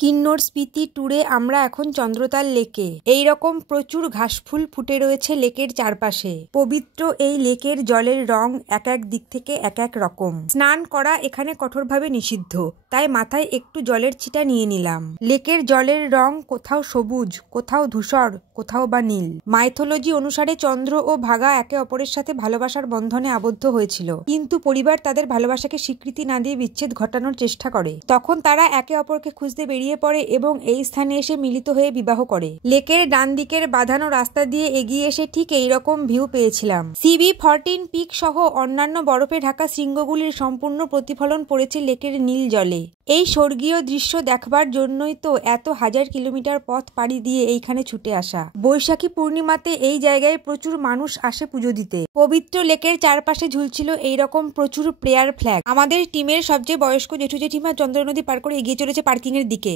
কিন্নর স্পিতি ট্যুরে আমরা এখন চন্দ্রতাল লেকে। এইরকম প্রচুর ঘাসফুল ফুটে রয়েছে লেকের চারপাশে। পবিত্র এই লেকের জলের রং এক এক দিক থেকে এক এক রকম। স্নান করা এখানে কঠোরভাবে নিষিদ্ধ, তাই মাথায় একটু জলের ছিটা নিয়ে নিলাম। লেকের জলের রং কোথাও সবুজ, কোথাও ধূসর, কোথাও বা নীল। মাইথোলজি অনুসারে চন্দ্র ও ভাগা একে অপরের সাথে ভালোবাসার বন্ধনে আবদ্ধ হয়েছিল, কিন্তু পরিবার তাদের ভালোবাসাকে স্বীকৃতি না দিয়ে বিচ্ছেদ ঘটানোর চেষ্টা করে। তখন তারা একে অপরকে খুঁজতে বেরিয়ে পড়ে এবং এই স্থানে এসে মিলিত হয়ে বিবাহ করে। লেকের ডান দিকের বাঁধানো রাস্তা দিয়ে এগিয়ে এসে ঠিক এইরকম ভিউ পেয়েছিলাম। CB14 পিক সহ অন্যান্য বরফে ঢাকা শৃঙ্গগুলির সম্পূর্ণ প্রতিফলন পড়েছে লেকের নীল জলে। এই স্বর্গীয় দৃশ্য দেখবার জন্যই তো এত হাজার কিলোমিটার পথ পাড়ি দিয়ে এইখানে ছুটে আসা। বৈশাখী পূর্ণিমাতে এই জায়গায় প্রচুর মানুষ আসে পুজো দিতে। পবিত্র লেকের চারপাশে ঝুলছিল এইরকম প্রচুর প্রেয়ার ফ্ল্যাগ। আমাদের টিমের সবচেয়ে বয়স্ক জেঠু জেঠিমা চন্দ্র নদী পার করে এগিয়ে চলেছে পার্কিং এর দিকে।